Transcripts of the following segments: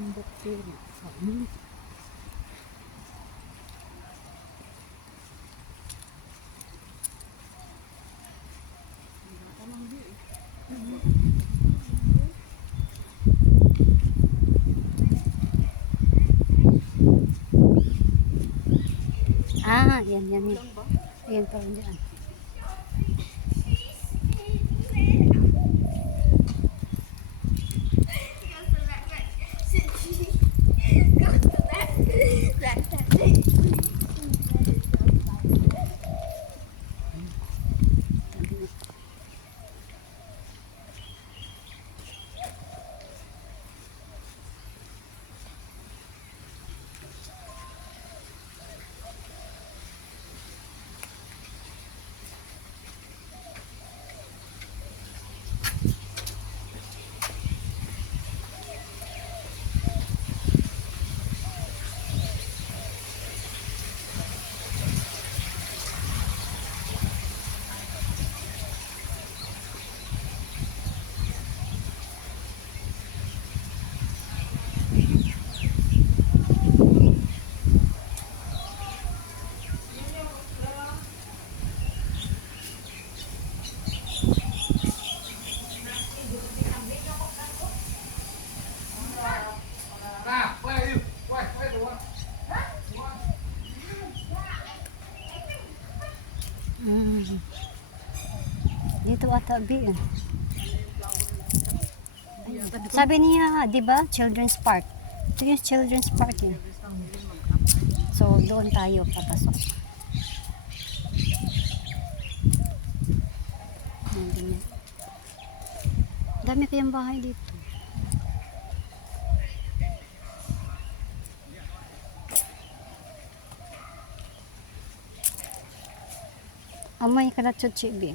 yung bacteria. Ano? Ah, yan. Ayan pa rin dyan. Dito ata B. Sabi niya, di ba, Children's Park. Ito yung Children's Park eh. So, doon tayo papasok. Dami kayang bahay dito. Amay kalatsot chibi.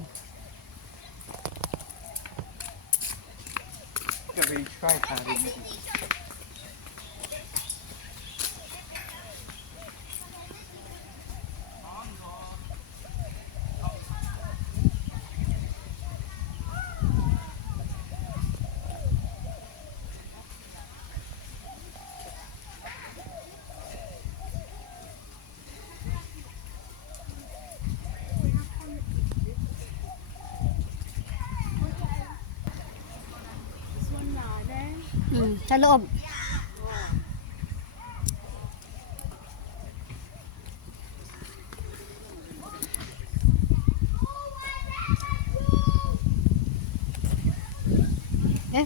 Sa loob.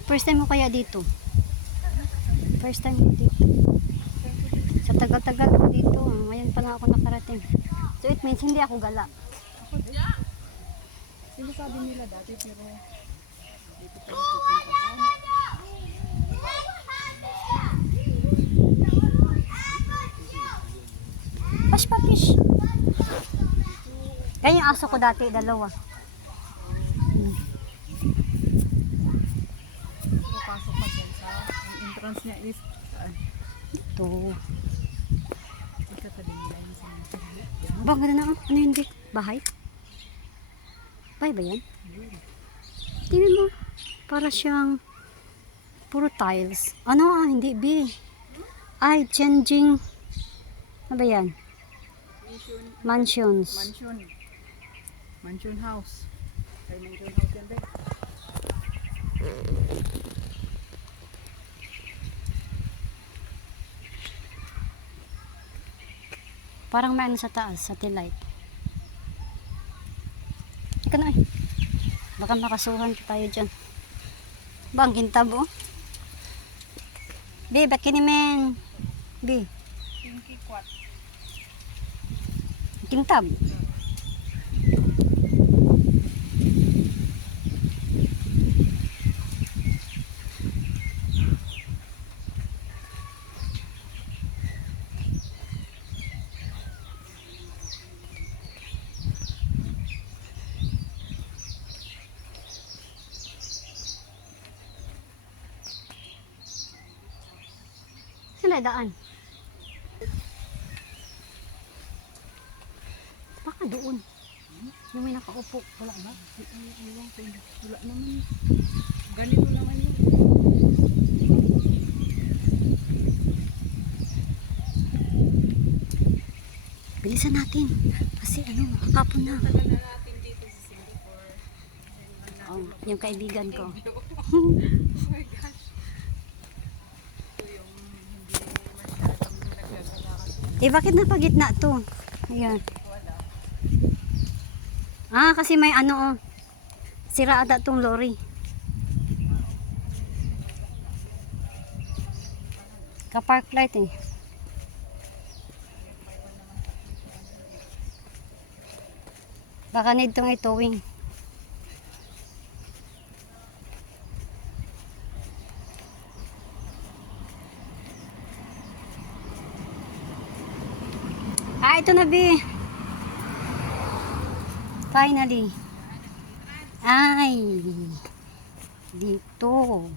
First time mo kaya dito? First time mo dito. Sa tagal-tagal ko dito, ngayon pa lang ako nakarating. So it means hindi ako gala. Sinasabi nila dati pero dito pa yung pupuntahan. Pash papish. Kaya yung aso ko dati, dalawa. Papasok pa dyan sa ang entrance niya is saan? Ito. Isa sa nila yung sa Bang, ganda na. Ano yun, Vic? Bahay? Bahay ba yan? Tingnan mo. Para siyang puro tiles. Ano? Hindi, B. Ay, changing. Ano ba yan? Mansions. Mansion house. Ay, mansion house yan, Bek. Parang may ano sa taas, satellite. Ika na eh. Baka makasuhan pa tayo dyan. Ba, ang kintab oh. B, bakini men. B. Kintab. Saan na daan? Baka doon. Yung may nakaupo. Wala ba? Wala naman. Ganito naman yun. Bilisan natin. Kasi ano, hapon na. Tagal na natin dito sa Singapore. Oh, yung kaibigan ko. Oh my gosh. Ito yung hindi masyadong nagdadala kasi Bakit napagitna to? Ayan. wala. Kasi may ano, oh. Sira ata tong lorry. Ka-park light eh. Baka need tong itowing. Ito na, Bi. Finally. Ay. Dito.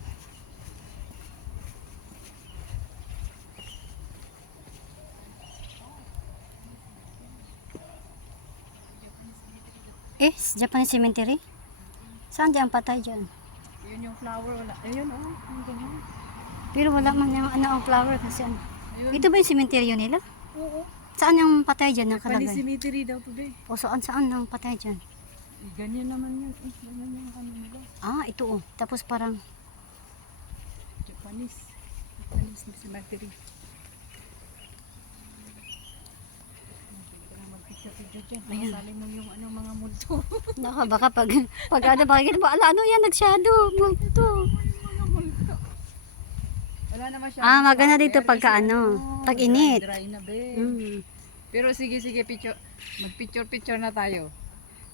Japanese cemetery? Saan di ang patay dyan? Yun yung flower wala. Ayun oh. Yung ganyan. Pero wala man yung ano ang flower kasi ano. Ayun. Ito ba yung cemetery nila? Oo. Saan yung patay dyan Japanese nakalagay? cemetery daw today. O saan ang patay dyan? Ganyan naman yun. Ganyan yung ano nila. Ito oh. Tapos parang Japanese na cemetery. Pwede ka na mag-picture dyan. Ayan. Sali mo yung ano, mga multo. baka pag ano bakit ba ala ano yan nag-shadow multo. Mga multo. Wala na masyadong Maganda power dito pagka kasi ano, pag init. Dry na be. Mm. Pero sige, picture. Mag-picture na tayo.